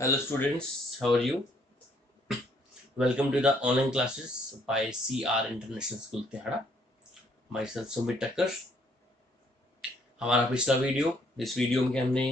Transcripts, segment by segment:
Hello students, how are you? Welcome to the online classes by CR International School Tehada. Myself Sumit Takkar. हमारा पिछला video इस video में हमने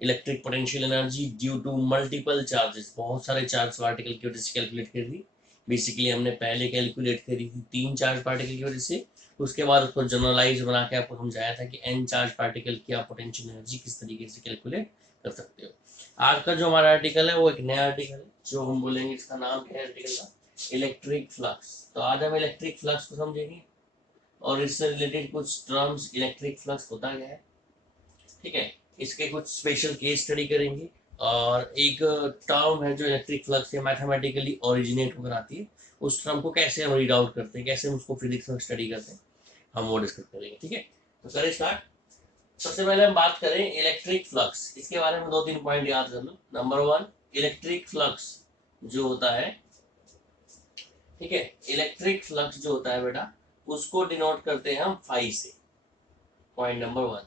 electric potential energy due to multiple charges बहुत सारे charge particle की वजह से कैलकुलेट कर दी। बेसिकली हमने पहले कैलकुलेट करी थी 3 चार्ज पार्टिकल की वजह से, उसके बाद उसको जनरलाइज बना के आपको समझाया था कि n चार्ज पार्टिकल की आप पोटेंशियल एनर्जी किस तरीके से कैलकुलेट कर सकते हो। आज का जो हमारा आर्टिकल है वो एक नया आर्टिकल है जो हम बोलेंगे, इसका नाम क्या है आर्टिकल का? Electric flux. तो आज हम इलेक्ट्रिक फ्लक्स को समझेंगे और इससे रिलेटेड कुछ टर्म्स, इलेक्ट्रिक फ्लक्स होता क्या है, ठीक है, इसके कुछ स्पेशल केस स्टडी करेंगे। और एक टर्म है जो इलेक्ट्रिक फ्लक्स से मैथमेटिकली ओरिजिनेट होकर आती है, उस टर्म को कैसे हम रीड आउट करते हैं, कैसे हम उसको फिजिक्स में स्टडी करते हैं, हम वो डिस्कस करेंगे। ठीक है, तो करें स्टार्ट। सबसे पहले हम बात करें इलेक्ट्रिक फ्लक्स, इसके बारे में 2-3 पॉइंट याद कर लो। नंबर 1, इलेक्ट्रिक फ्लक्स जो होता है, ठीक है, इलेक्ट्रिक फ्लक्स जो होता है बेटा, उसको डिनोट करते हैं हम फाई से। पॉइंट नंबर 1,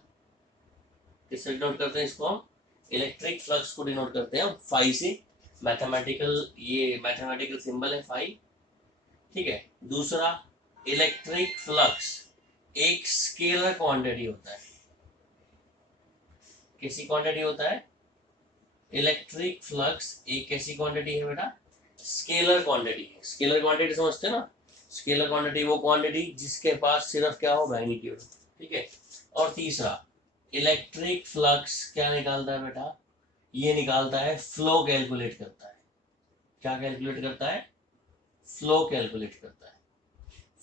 किससे डिनोट करते हैं इसको? हम इलेक्ट्रिक फ्लक्स को डिनोट करते हैं हम फाई से। ये मैथमेटिकल सिंबल है फाई, ठीक है। दूसरा, इलेक्ट्रिक फ्लक्स एक स्केलर क्वांटिटी होता है। कैसी क्वांटिटी होता है? इलेक्ट्रिक फ्लक्स एक कैसी क्वांटिटी है बेटा? स्केलर क्वांटिटी है। स्केलर क्वांटिटी समझते हैं ना? स्केलर क्वांटिटी वो क्वांटिटी जिसके पास सिर्फ क्या हो? मैग्नीट्यूड, ठीक है। और तीसरा, इलेक्ट्रिक फ्लक्स क्या निकालता है बेटा? ये निकालता है फ्लो, कैलकुलेट करता है। क्या कैलकुलेट करता है? फ्लो कैलकुलेट करता है।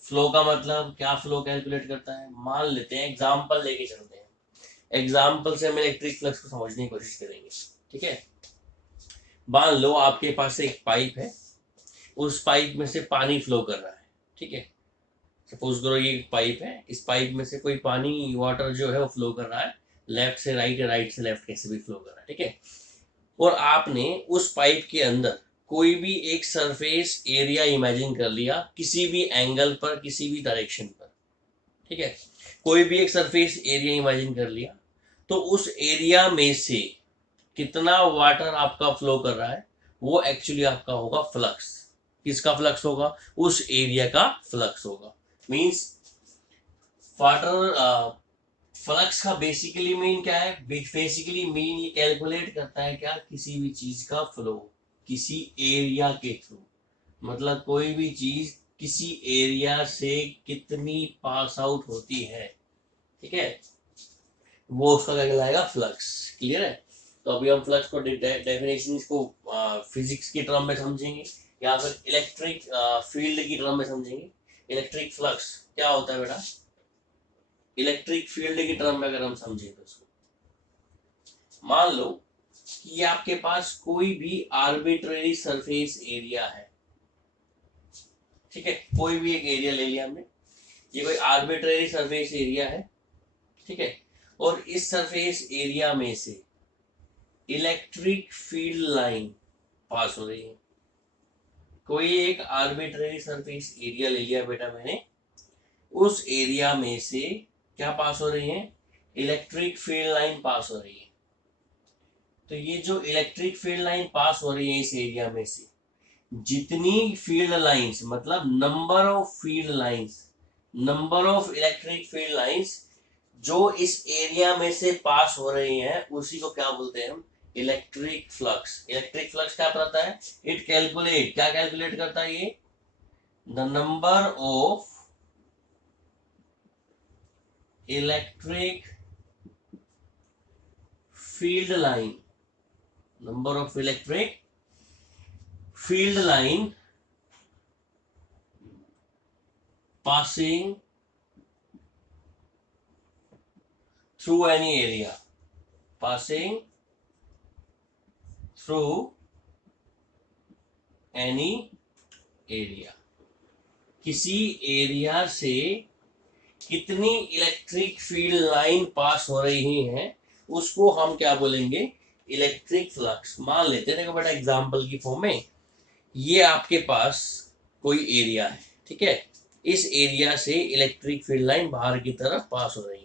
फ्लो का मतलब क्या? फ्लो कैलकुलेट करता है, मान लेते हैं एग्जांपल लेके चलते हैं, एग्जांपल से हम इलेक्ट्रिक फ्लक्स को समझने की कोशिश करेंगे। ठीक है, मान लो आपके पास एक पाइप है, उस पाइप में से पानी फ्लो कर रहा है, ठीक है। सपोज करो ये पाइप है, इस पाइप में से कोई पानी, वाटर जो है वो फ्लो कर रहा है, लेफ्ट से राइट या राइट से लेफ्ट, कैसे भी फ्लो कर रहा है, ठीक है। और आपने उस पाइप के अंदर कोई भी एक सरफेस एरिया इमेजिन कर लिया, किसी भी एंगल पर, किसी भी डायरेक्शन पर, ठीक है। कोई भी एक सरफेस एरिया इमेजिन कर लिया, तो उस एरिया में से कितना वाटर आपका फ्लो कर रहा है, वो एक्चुअली आपका होगा फ्लक्स। किसका फ्लक्स होगा? उस एरिया का फ्लक्स होगा। मींस वाटर फ्लक्स का बेसिकली मीन क्या है? बेसिकली मीन ये कैलकुलेट करता है क्या? किसी भी चीज का फ्लो किसी एरिया के थ्रू, मतलब कोई भी चीज किसी एरिया से कितनी पास आउट होती है, ठीक है, वो उसका क्या कहलाएगा? फ्लक्स। क्लियर है? तो अभी हम फ्लक्स को डेफिनेशन को फिजिक्स की टर्म में समझेंगे या फिर इलेक्ट्रिक फील्ड की टर्म में समझेंगे। इलेक्ट्रिक फ्लक्स क्या होता है बेटा? इलेक्ट्रिक फील्ड की टर्म में अगर हम समझें तो इसको मान लो कि आपके पास कोई भी आर्बिट्रेरी सरफेस एरिया है, ठीक है, कोई भी एक एरिया ले लिया हमने, ये कोई आर्बिट्रेरी सरफेस एरिया है, ठीक है। और इस सरफेस एरिया में से इलेक्ट्रिक फील्ड लाइन पास हो रही है। कोई एक आर्बिट्रेरी सरफेस एरिया ले लिया बेटा मैंने, उस एरिया में से क्या पास हो रही है? इलेक्ट्रिक फील्ड लाइन पास हो रही है। तो ये जो इलेक्ट्रिक फील्ड लाइन पास हो रही है इस एरिया में से, जितनी फील्ड लाइंस, मतलब number of field lines, number of electric field lines जो इस एरिया में से पास हो रही हैं, उसी को क्या बोलते हैं हम? Electric flux. इलेक्ट्रिक फ्लक्स क्या करता है? इट कैलकुलेट, क्या कैलकुलेट करता है ये? The number of electric field line, number of electric field line passing through any area, passing through any area, किसी एरिया से कितनी इलेक्ट्रिक फील्ड लाइन पास हो रही हैं, उसको हम क्या बोलेंगे? Electric flux. मान लेते हैं, देखो बेटा एग्जांपल की फॉर्म में, ये आपके पास कोई एरिया है, ठीक है, इस एरिया से इलेक्ट्रिक फील्ड लाइन बाहर की तरफ पास हो रही है।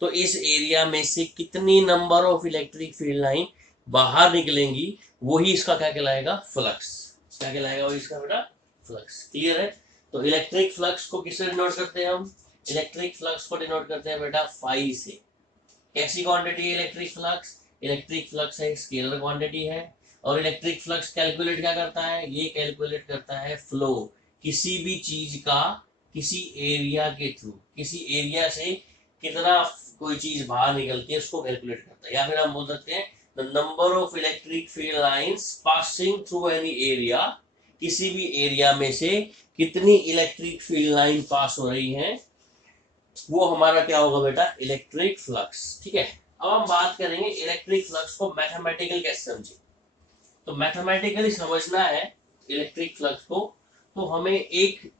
तो इस एरिया में से कितनी number of electric field line बाहर निकलेंगी, वही इसका क्या कहलाएगा, फ्लक्स। क्या कहलाएगा वही इसका बेटा, फ्लक्स। क्लियर है। तो इलेक्ट्रिक फ्लक्स को किससे डिनोट करते हैं हम, इलेक्ट्रिक फ्लक्स को डिनोट करते हैं बेटा फाई से। कैसी क्वांटिटी है इलेक्ट्रिक फ्लक्स, इलेक्ट्रिक फ्लक्स है स्केलर क्वांटिटी है। और इलेक्ट्रिक फ्लक्स कैलकुलेट क्या करता है, ये कैलकुलेट करता है फ्लो, किसी भी चीज का किसी एरिया के थ्रू, किसी एरिया से कितना कोई चीज बाहर निकलती है उसको कैलकुलेट करता है। या फिर हम बोल सकते हैं the number of electric field lines passing through any area, किसी भी एरिया में से कितनी इलेक्ट्रिक फील्ड लाइन पास हो रही हैं, वो हमारा क्या होगा बेटा, इलेक्ट्रिक फ्लक्स। ठीक है। अब हम बात करेंगे इलेक्ट्रिक फ्लक्स को मैथमेटिकल कैसे समझे। तो मैथमेटिकली समझना है इलेक्ट्रिक फ्लक्स को, तो हमें एक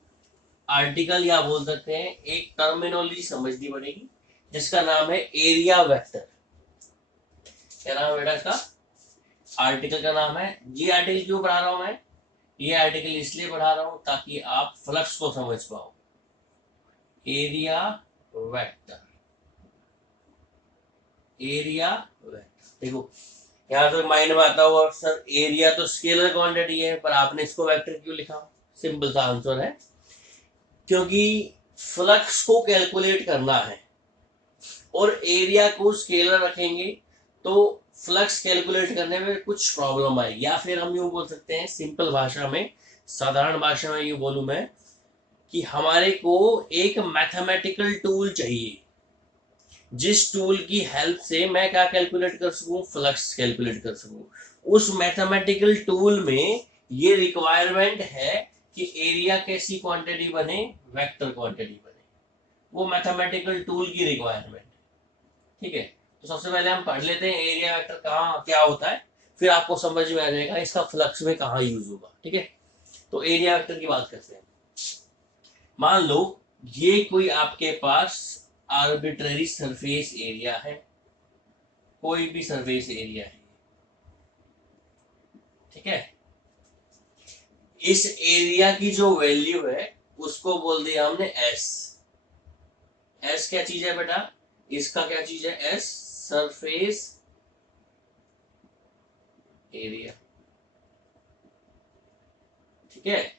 आर्टिकल या बोल सकते हैं एक टर्मिनोलॉजी समझनी पड़ेगी जिसका नाम है एरिया वेक्टर। क्या नाम है बेटा इसका, आर्टिकल का नाम है। ये आर्टिकल क्यों पढ़ा रहा हूं मैं, ये आर्टिकल इसलिए पढ़ा रहा हूं ताकि आप फ्लक्स को समझ पाओ। Area vector, area vector. देखो यहां तक माइंड में आता हुआ सर एरिया तो स्केलर क्वांटिटी है पर आपने इसको वेक्टर क्यों लिखा, सिंपल सा आंसर है क्योंकि फ्लक्स को कैलकुलेट करना है और एरिया को स्केलर रखेंगे तो फ्लक्स कैलकुलेट करने में कुछ प्रॉब्लम आए। या फिर हम यूं बोल सकते हैं सिंपल भाषा में, साधारण भाषा में यूं बोलूं मैं कि हमारे को एक मैथमेटिकल टूल चाहिए जिस टूल की हेल्प से मैं क्या कैलकुलेट कर सकूं, फ्लक्स कैलकुलेट कर सकूं। उस मैथमेटिकल टूल में ये रिक्वायरमेंट है कि एरिया कैसी क्वांटिटी बने, वेक्टर क्वांटिटी बने, वो मैथमेटिकल टूल की रिक्वायरमेंट है। ठीक है। तो सबसे पहले हम पढ़ लेते हैं एरिया वेक्टर कहाँ क्या होता है, फिर आपको समझ में आ जाएगा इसका फ्लक्स में कहाँ यूज होगा। ठीक है। तो एरिया वेक्टर की बात करते हैं। मान लो ये कोई आपके पास आर्बिट्ररी सरफेस एरिया है, कोई भी सरफेस एरिया है। ठीक है। इस एरिया की जो वैल्यू है उसको बोल दिया हमने एस। एस क्या चीज है बेटा, इसका क्या चीज है, एस सरफेस एरिया। ठीक है।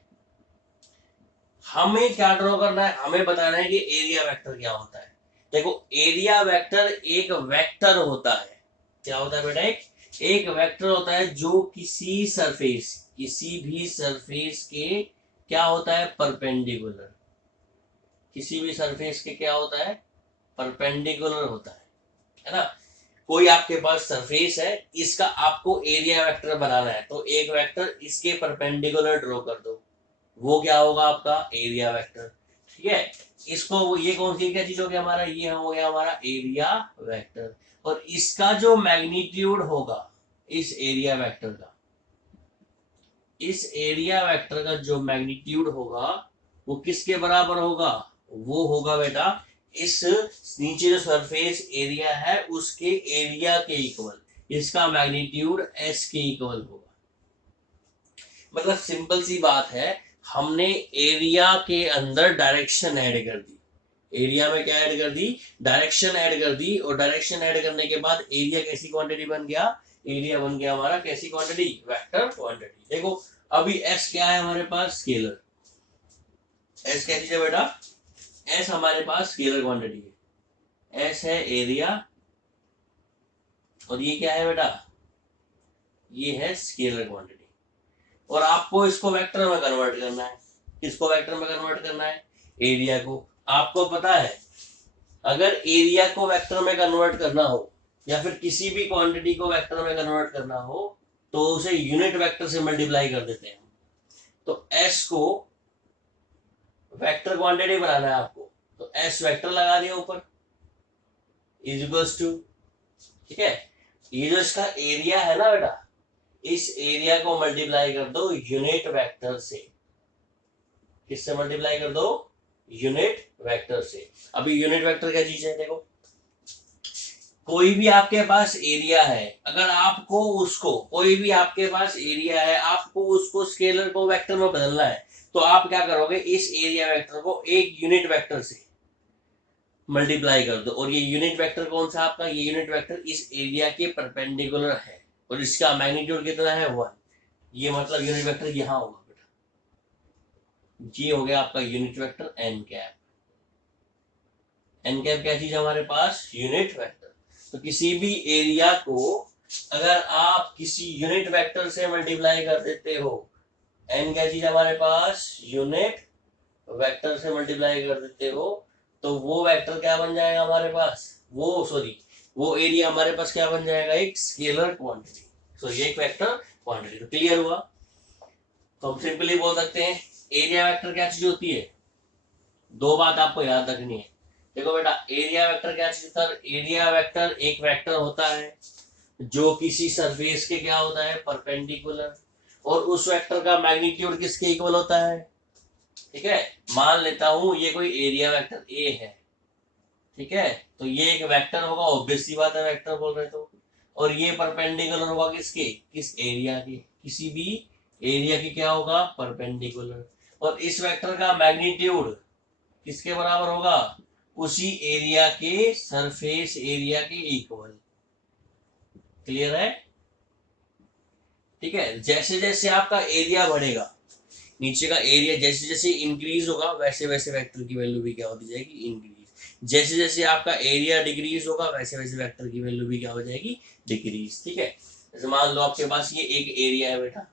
हमें क्या ड्रॉ करना है, हमें बताना है कि एरिया वेक्टर क्या होता है। देखो एरिया वेक्टर एक वेक्टर होता है। क्या होता है बेटा, एक वेक्टर होता है जो किसी सरफेस, किसी भी सरफेस के क्या होता है, परपेंडिकुलर। किसी भी सरफेस के क्या होता है, परपेंडिकुलर होता है ना। कोई आपके पास सरफेस है, इसका आपको एरिया वेक्टर बनाना है तो एक वेक्टर इसके परपेंडिकुलर ड्रॉ कर दो, वो क्या होगा आपका एरिया वेक्टर। ठीक है। इसको ये कौन सी क्या चीज हो गया हमारा, ये हो गया हमारा एरिया वेक्टर। और इसका जो मैग्नीट्यूड होगा इस एरिया वेक्टर का, इस एरिया वेक्टर का जो मैग्नीट्यूड होगा वो किसके बराबर होगा, वो होगा बेटा इस नीचे जो सरफेस एरिया है उसके एरिया के इक्वल, इसका मैग्नीट्यूड एस के इक्वल होगा। मतलब सिंपल सी बात है, हमने एरिया के अंदर डायरेक्शन ऐड कर दी, एरिया में क्या ऐड कर दी, डायरेक्शन ऐड कर दी। और डायरेक्शन ऐड करने के बाद एरिया कैसी क्वांटिटी बन गया, एरिया बन गया हमारा कैसी क्वांटिटी, वेक्टर क्वांटिटी। देखो अभी एस क्या है हमारे पास, स्केलर। एस क्या चीज है बेटा, एस हमारे पास स्केलर क्वांटिटी है। एस है एरिया और ये क्या है बेटा, ये है स्केलर क्वांटिटी। और आपको इसको वेक्टर में कन्वर्ट करना है। किसको वेक्टर में कन्वर्ट करना है, एरिया को। आपको पता है अगर एरिया को वेक्टर में कन्वर्ट करना हो या फिर किसी भी क्वांटिटी को वेक्टर में कन्वर्ट करना हो तो उसे यूनिट वेक्टर से मल्टीप्लाई कर देते हैं। तो एस को वेक्टर क्वांटिटी बनाना है आपको, तो एस वेक्टर लगा दिया ऊपर इज इक्वल्स टू। ठीक है। ये जो इसका एरिया है ना बेटा, इस एरिया को मल्टीप्लाई कर दो यूनिट वेक्टर से। किससे मल्टीप्लाई कर दो, यूनिट वेक्टर से। अभी यूनिट वेक्टर क्या चीज है, देखो कोई भी आपके पास एरिया है, अगर आपको उसको, कोई भी आपके पास एरिया है आपको उसको स्केलर को वेक्टर में बदलना है तो आप क्या करोगे, इस एरिया वेक्टर को एक यूनिट वेक्टर से मल्टीप्लाई कर दो। और ये यूनिट वेक्टर कौन सा आपका, ये यूनिट वेक्टर इस एरिया के परपेंडिकुलर है। और इसका मैग्नीट्यूड कितना है 1। ये मतलब यूनिट वेक्टर यहाँ होगा बेटा, ये हो गया आपका unit vector n cap. N cap क्या चीज है हमारे पास, यूनिट वेक्टर। तो किसी भी एरिया को अगर आप किसी यूनिट वेक्टर से मल्टीप्लाई कर देते हो, एन क्या चीज हमारे पास, यूनिट वेक्टर से मल्टीप्लाई कर देते हो, तो वो वेक्टर क्या बन जाएगा हमारे पास, वो एरिया हमारे पास क्या बन जाएगा, एक स्केलर क्वांटिटी। सो ये एक वेक्टर क्वांटिटी। तो क्लियर हुआ। तो हम सिंपली बोल सकते हैं एरिया वेक्टर क्या चीज होती है, दो बात आपको याद रखनी है। देखो बेटा, एरिया वेक्टर क्या चीज था, एरिया वेक्टर एक वेक्टर होता है जो किसी सरफेस के क्या होता है, परपेंडिकुलर, और उस वेक्टर का मैग्नीट्यूड किसके इक्वल होता है। ठीक है, मान लेता हूं ये कोई एरिया वेक्टर ए है, ठीक है, तो ये एक वेक्टर होगा, ऑब्वियस सी बात है वेक्टर बोल रहे तो, और ये परपेंडिकुलर होगा किसके, किस एरिया के, किसी भी एरिया की क्या होगा, परपेंडिकुलर, और इस वेक्टर का मैग्नीट्यूड किसके बराबर होगा, उसी एरिया के सरफेस एरिया के इक्वल। क्लियर है। ठीक है, जैसे जैसे आपका एरिया बढ़ेगा, नीचे का एरिया जैसे जैसे इंक्रीज होगा, वैसे वैसे वेक्टर की वैल्यू भी क्या होती जाएगी, इंक्रीज। जैसे जैसे आपका एरिया डिक्रीज होगा, वैसे वैसे वेक्टर की वैल्यू भी क्या हो जाएगी, डिक्रीज। ठीक है, जैसे मान लो आपके पास ये एक एरिया है बेटा,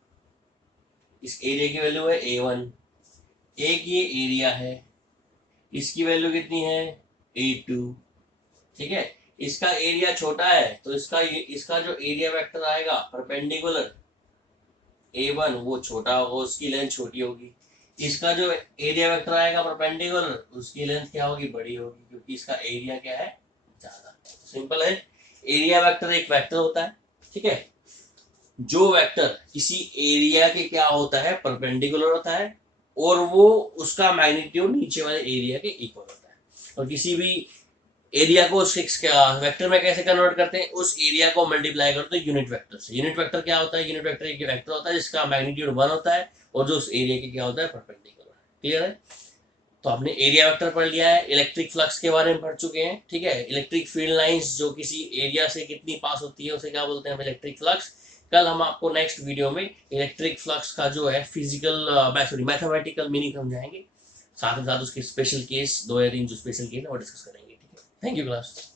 इस एरिया की वैल्यू है A1, एक ये एरिया है, इसकी वैल्यू कितनी है, A2। ठीक है, इसका एरिया छोटा है तो इसका जो एरिया वेक्टर आएगा परपेंडिकुलर A1 वो छोटा होगा, उसकी लेंथ छोटी होगी। इसका जो एरिया वेक्टर आएगा परपेंडिकुलर, उसकी लेंथ क्या होगी, बड़ी होगी, क्योंकि इसका एरिया क्या है, ज्यादा। सिंपल है, एरिया वेक्टर एक वेक्टर होता है, ठीक है, जो वेक्टर किसी एरिया के क्या होता है, परपेंडिकुलर होता है, और वो उसका मैग्नीट्यूड नीचे वाले एरिया के इक्वल होता है। और किसी भी एरिया को वेक्टर में कैसे कन्वर्ट करते हैं, उस एरिया को मल्टीप्लाई करते हैं यूनिट वेक्टर से। यूनिट वेक्टर क्या होता है, यूनिट वेक्टर एक वेक्टर होता है जिसका मैग्नीट्यूड 1 होता है और जो उस एरिया के क्या होता है, परपेंडिकुलर। क्लियर है। तो आपने एरिया वेक्टर पढ़ लिया है, इलेक्ट्रिक फ्लक्स के बारे में पढ़ चुके हैं। ठीक है, इलेक्ट्रिक फील्ड लाइंस जो किसी एरिया से कितनी पास होती है उसे क्या बोलते हैं, इलेक्ट्रिक फ्लक्स। कल हम आपको नेक्स्ट वीडियो में इलेक्ट्रिक फ्लक्स का जो है फिजिकल मैथमेटिकल मीनिंग समझाएंगे, साथ ही साथ उसके स्पेशल केस, 2 या 3 जो स्पेशल केस है वो डिस्कस करेंगे। ठीक है, थैंक यू क्लास।